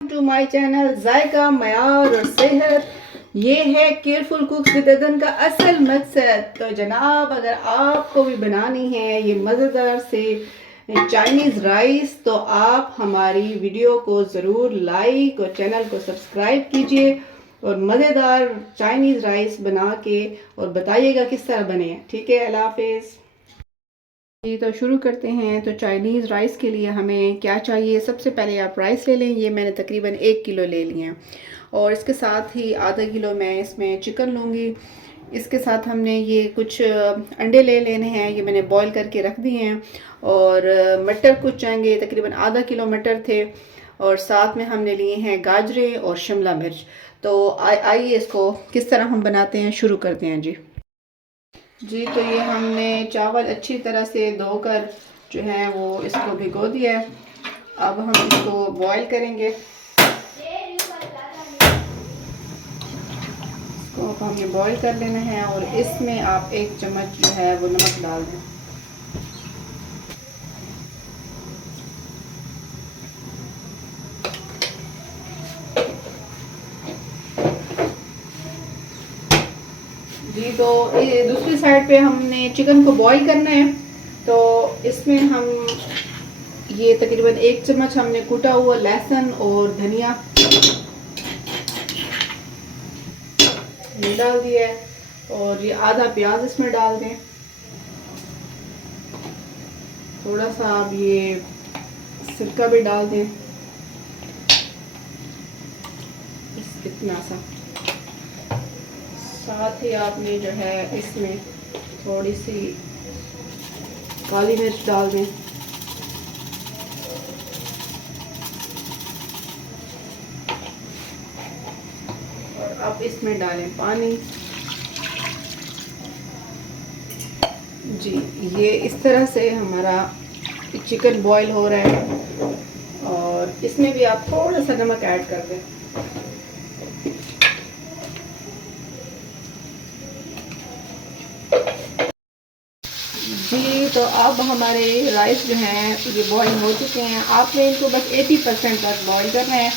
To my channel जायका मयार और सेहत। ये है केयरफुल कुक्स विद अदन का असल मकसद। तो जनाब, अगर आपको भी बनानी है ये मज़ेदार से चाइनीज़ राइस, तो आप हमारी वीडियो को ज़रूर लाइक और चैनल को सब्सक्राइब कीजिए और मज़ेदार चाइनीज़ राइस बना के और बताइएगा किस तरह बने। ठीक है, अल्लाह हाफिज़। जी, तो शुरू करते हैं। तो चाइनीज़ राइस के लिए हमें क्या चाहिए? सबसे पहले आप राइस ले लें। ये मैंने तकरीबन 1 किलो ले लिए हैं और इसके साथ ही आधा किलो मैं इसमें चिकन लूँगी। इसके साथ हमने ये कुछ अंडे ले लेने हैं, ये मैंने बॉईल करके रख दिए हैं। और मटर कुछ चाहिए, तकरीबन आधा किलो मटर थे। और साथ में हमने लिए हैं गाजरें और शिमला मिर्च। तो आइए इसको किस तरह हम बनाते हैं, शुरू करते हैं। जी, तो ये हमने चावल अच्छी तरह से धोकर जो है वो इसको भिगो दिया है। अब हम इसको बॉईल करेंगे। इसको अब हमें बॉईल कर लेना है और इसमें आप 1 चम्मच जो है वो नमक डाल दें। जी, तो ये दूसरी साइड पे हमने चिकन को बॉईल करना है। तो इसमें हम ये तकरीबन 1 चम्मच हमने कूटा हुआ लहसुन और धनिया ये डाल दिया है और ये आधा प्याज इसमें डाल दें। थोड़ा सा आप ये सिरका भी डाल दें, इतना सा। साथ ही आपने जो है इसमें थोड़ी सी काली मिर्च डाल दें। और अब इसमें डालें पानी। जी, ये इस तरह से हमारा चिकन बॉईल हो रहा है और इसमें भी आप थोड़ा सा नमक ऐड कर दें। जी, तो अब हमारे राइस जो हैं ये बॉईल हो चुके हैं। आपने इनको बस 80% तक बॉईल करना है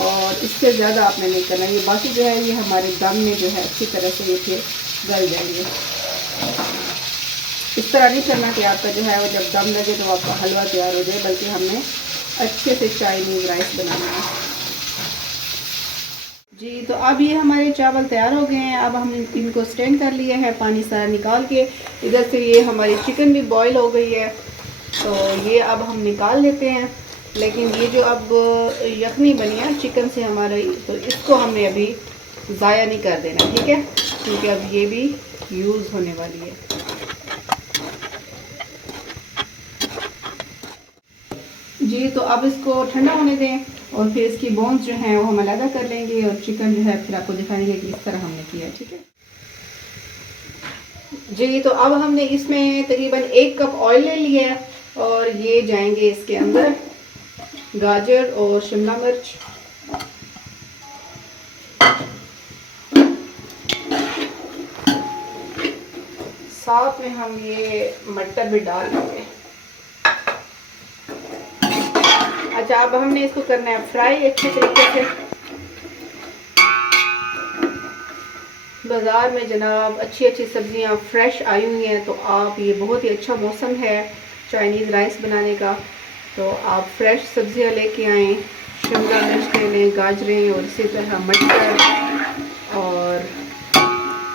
और इससे ज़्यादा आपने नहीं करना। ये बाकी जो है ये हमारे दम में जो है अच्छी तरह से ये फिर गल जाएंगे। इस तरह नहीं करना कि आपका जो है वो जब दम लगे तो आपका हलवा तैयार हो जाए, बल्कि हमने अच्छे से चाइनीज़ राइस बनाना है। जी, तो अब ये हमारे चावल तैयार हो गए हैं। अब हम इनको स्ट्रेन कर लिए हैं, पानी सारा निकाल के। इधर से ये हमारी चिकन भी बॉईल हो गई है, तो ये अब हम निकाल लेते हैं। लेकिन ये जो अब यखनी बनी है चिकन से हमारी, तो इसको हमने अभी ज़ाया नहीं कर देना, ठीक है, क्योंकि अब ये भी यूज़ होने वाली है। जी, तो अब इसको ठंडा होने दें और फिर इसकी बोन्स जो हैं वो हम अलग कर लेंगे और चिकन जो है फिर आपको दिखाएंगे कि इस तरह हमने किया है, ठीक है। जी, तो अब हमने इसमें तकरीबन 1 कप ऑयल ले लिया है और ये जाएंगे इसके अंदर गाजर और शिमला मिर्च। साथ में हम ये मटर भी डाल देंगे। अच्छा, अब हमने इसको करना है फ्राई अच्छे तरीके से। बाज़ार में जनाब अच्छी अच्छी सब्जियां फ्रेश आई हुई हैं, तो आप ये बहुत ही अच्छा मौसम है चाइनीज़ राइस बनाने का, तो आप फ्रेश सब्जियां लेके आएँ। शिमला मिर्च ले लें, गाजरें और इसी तरह मटर। और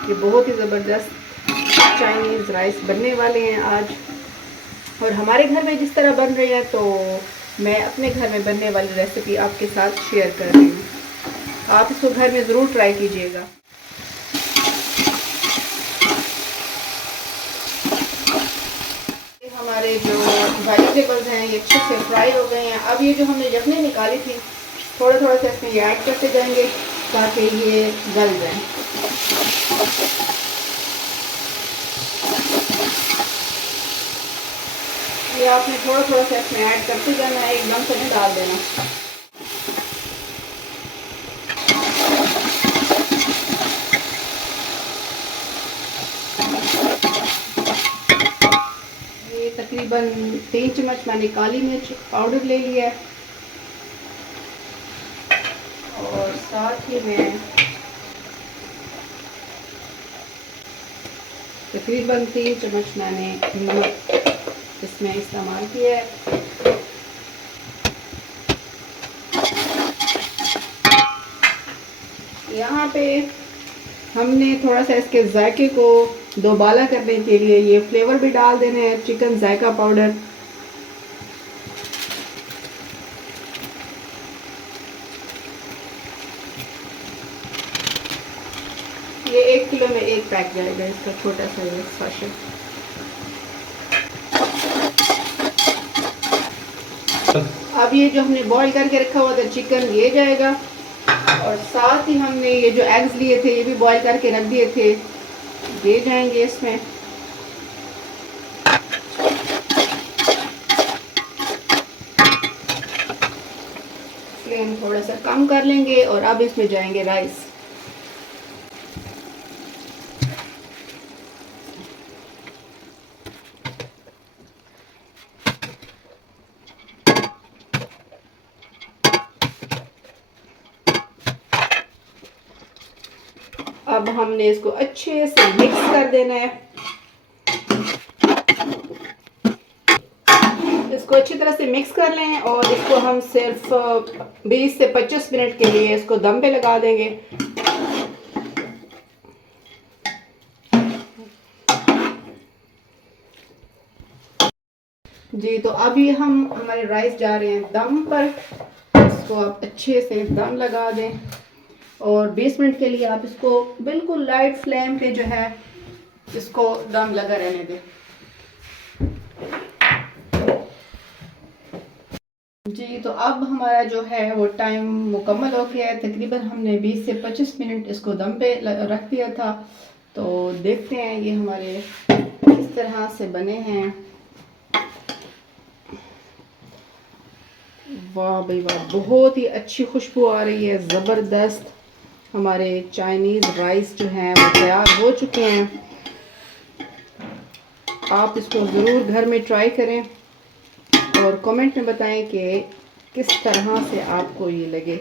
ये बहुत ही ज़बरदस्त चाइनीज़ राइस बनने वाले हैं आज। और हमारे घर में जिस तरह बन रही है, तो मैं अपने घर में बनने वाली रेसिपी आपके साथ शेयर कर रही हूँ। आप इसको घर में ज़रूर ट्राई कीजिएगा। हमारे जो वेजिटेबल्स हैं ये अच्छे से फ्राई हो गए हैं। अब ये जो हमने यखनी निकाली थी, थोड़ा थोड़ा सा इसमें ये ऐड करते जाएंगे ताकि ये गल जाए। ये आपने थोड़ा थोड़ा सा इसमें ऐड करते जाना है, एकदम से नहीं डाल देना। ये तकरीबन 3 चम्मच मैंने काली मिर्च पाउडर ले लिया है। और साथ ही में तकरीबन 3 चम्मच मैंने नमक इसमें इस्तेमाल किया है। यहाँ पे हमने थोड़ा सा इसके जायके को दोबाला करने के लिए ये फ्लेवर भी डाल देना है, चिकन जायका पाउडर। ये 1 किलो में एक पैक जाएगा इसका, छोटा सा ये सैशे। अब ये जो हमने बॉईल करके रखा हुआ था चिकन ये जाएगा, और साथ ही हमने ये जो एग्स लिए थे ये भी बॉईल करके रख दिए थे, ये जाएंगे इसमें। फ्लेम थोड़ा सा कम कर लेंगे और अब इसमें जाएंगे राइस। अब हमने इसको अच्छे से मिक्स कर देना है। इसको अच्छी तरह से मिक्स कर लें और इसको हम सिर्फ 20 से 25 मिनट के लिए इसको दम पे लगा देंगे। जी, तो अभी हम हमारे राइस जा रहे हैं दम पर। इसको आप अच्छे से दम लगा दें और 20 मिनट के लिए आप इसको बिल्कुल लाइट फ्लेम पे जो है इसको दम लगा रहने दें। जी, तो अब हमारा जो है वो टाइम मुकम्मल हो गया है। तकरीबन हमने 20 से 25 मिनट इसको दम पे रख दिया था। तो देखते हैं ये हमारे किस तरह से बने हैं। वाह भाई वाह, बहुत ही अच्छी खुशबू आ रही है, ज़बरदस्त। हमारे चाइनीज़ राइस जो हैं वो तैयार हो चुके हैं। आप इसको ज़रूर घर में ट्राई करें और कमेंट में बताएं कि किस तरह से आपको ये लगे।